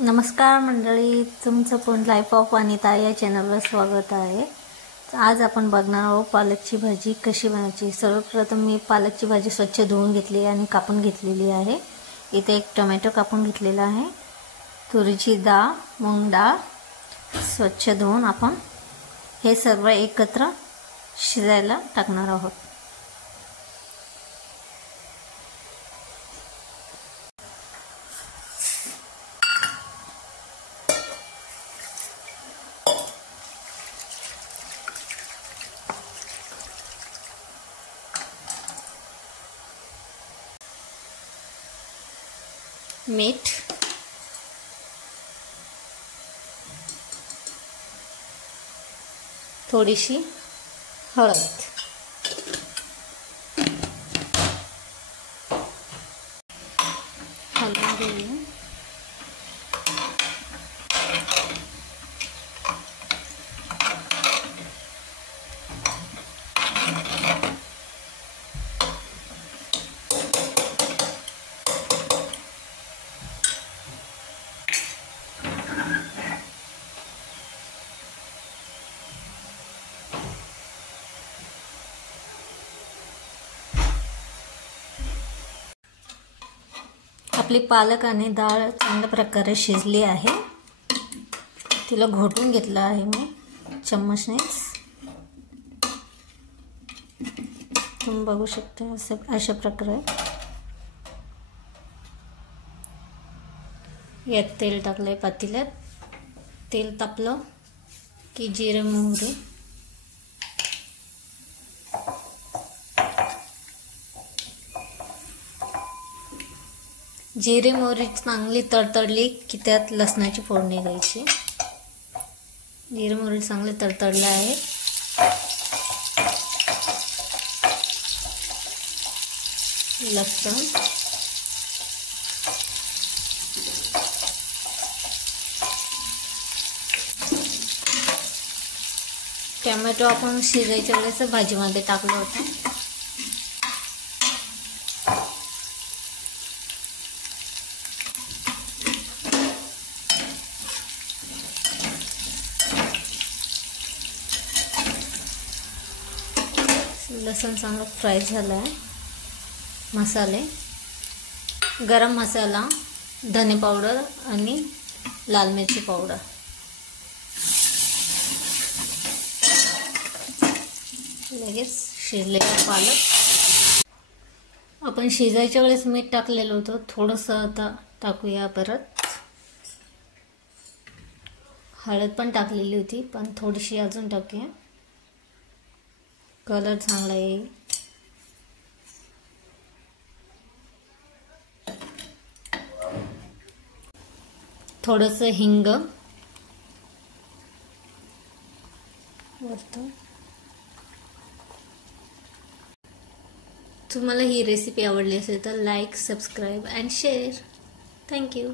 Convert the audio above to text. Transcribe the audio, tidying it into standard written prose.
नमस्कार मंडळी, तुमचं पण लाईफ ऑफ अनिता या चॅनलवर स्वागत आहे। आज आपण बघणार आहोत पालकची भाजी कशी बनायची। सर्वप्रथम मी पालकची भाजी स्वच्छ धुवून घेतली आणि कापून घेतलेली आहे। इथे एक टोमॅटो कापून घेतलेला आहे। तुरीची डाळ, मूग डाळ स्वच्छ धुवून आपण हे सर्व एकत्र शिजायला टाकणार आहोत। मीठ, थोडीशी हळद, हलवून घेऊया। आपली पालक आणि डाळ चांगल्या प्रकारे शिजली आहे। तिला घोटून घेतलं आहे मी चम्मचने। तुम्ही बघू शकता अशा प्रकारे। यात तेल टाकलंय पातेल्यात। तेल तापलं की जिरे मोहरी, जिरे मोहरी चांगली तडतडली की त्यात लसणाची फोडणी द्यायची। जिरे मोहरी चांगले तडतडले आहे। लसूण, टोमॅटो आपण शिजायच्या वेळेस भाजीमध्ये टाकलं होतं। लसूण चांगलं फ्राय झालं आहे। मसाले, गरम मसाला, धने पावडर आणि लाल मिरची पावडर। लगेच शिजलेला पालक आपण शिजायच्या वेळेस मीठ टाकलेलं होतं, थोडंसं आता टाकूया। परत हळद पण टाकलेली होती, पण थोडीशी अजून टाकूया, कलर चांगला येईल। थोडंसं हिंग वरतून। तुम्हाला ही रेसिपी आवडली असेल तर like, subscribe and share. Thank you.